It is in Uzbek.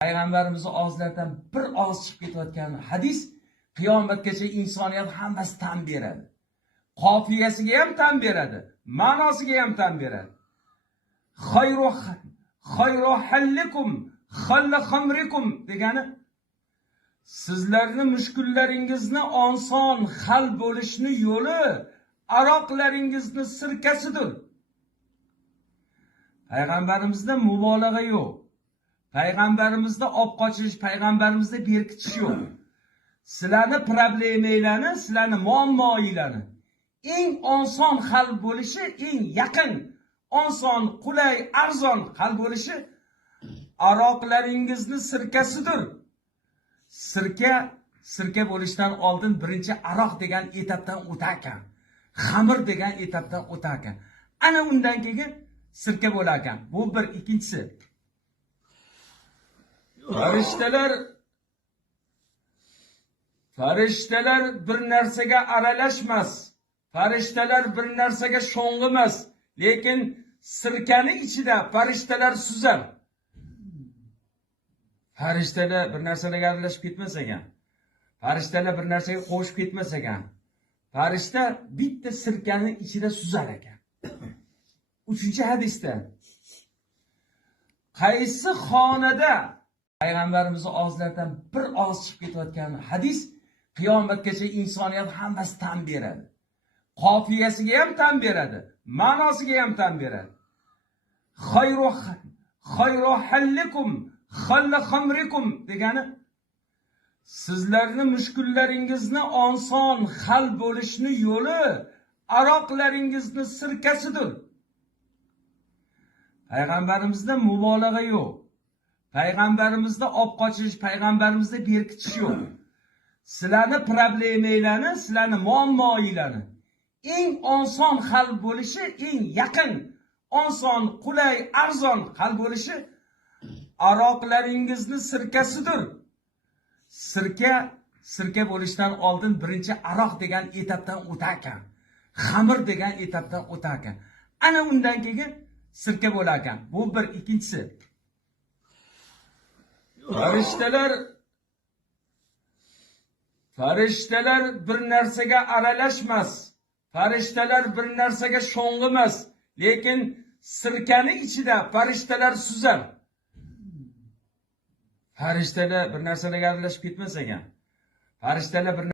Payg'ambarimiz og'zlaridan bir og'iz chiqib ketayotgan hadis qiyomatgacha insoniyat hammasi tan beradi. Qofiyasiga ham tan beradi, ma'nosiga ham tan beradi. Xayru hallikum xalla xamrikum degani sizlarni mushkullaringizni oson hal bo'lishni yo'li aroqlaringizni sirkasidir. Payg'ambarimizda mubolag'a yo'q. Payg'ambarimizda olib qochish, payg'ambarimizda berkitish yo'q. Sizlarni problemanglarni, sizlarni muammoinglarni eng oson hal bo'lishi, eng yaqin, oson, qulay, arzon hal bo'lishi aroqlaringizni sirkasidir. Sirka bo'lishdan oldin birinchi aroq degan etapdan o'tar ekan. Xamir degan etapdan o'tar ekan. Ana undan keyin sirka bo'lar ekan. Bu bir, ikkinchisi. Farishtalar bir narsaga aralashmas. Farishtalar bir narsaga sho'ng'imas. Lekin sirkaning ichida farishtalar suzar. Farishtalar bir narsalarga aralashib ketmas ekan. Farishtalar bir narsaga qo'shib ketmas ekan. Farishta bitta sirkaning ichida suzar ekan. 3-hadisda qaysi xonada Payg'ambarimiz og'zlaridan bir og'iz chiqib ketayotgan hadis qiyomatgacha insoniyat hammasi tan beradi. Qofiyasiga ham tan beradi, ma'nosiga ham tan beradi. Xayru hallikum xalla xamrikum degani sizlarni mushkullaringizni oson hal bo'lishni yo'li aroqlaringizni sirkasidir. Payg'ambarimizda mubolag'a yo'q. Payg'ambarimizda olib qochish, payg'ambarimizda berkitish yo'q. Sizlarni problemanglarni, sizlarni muammoinglarni eng oson hal bo'lishi, eng yaqin, oson, qulay, arzon hal bo'lishi aroqlaringizni sirkasidir. Sirka bo'lishdan oldin birinchi aroq degan etapdan o'tar ekan. Xamir degan etapdan o'tar ekan. Ana undan keyin sirka bo'lar ekan. Bu bir, ikkinchisi. Farishtalar bir narsaga aralashmas. Farishtalar bir narsaga sho'ng'imas. Lekin sirkaning ichida farishtalar suzar. Farishtalar bir narsalarga aralashib ketmas ekan. Farishtalar bir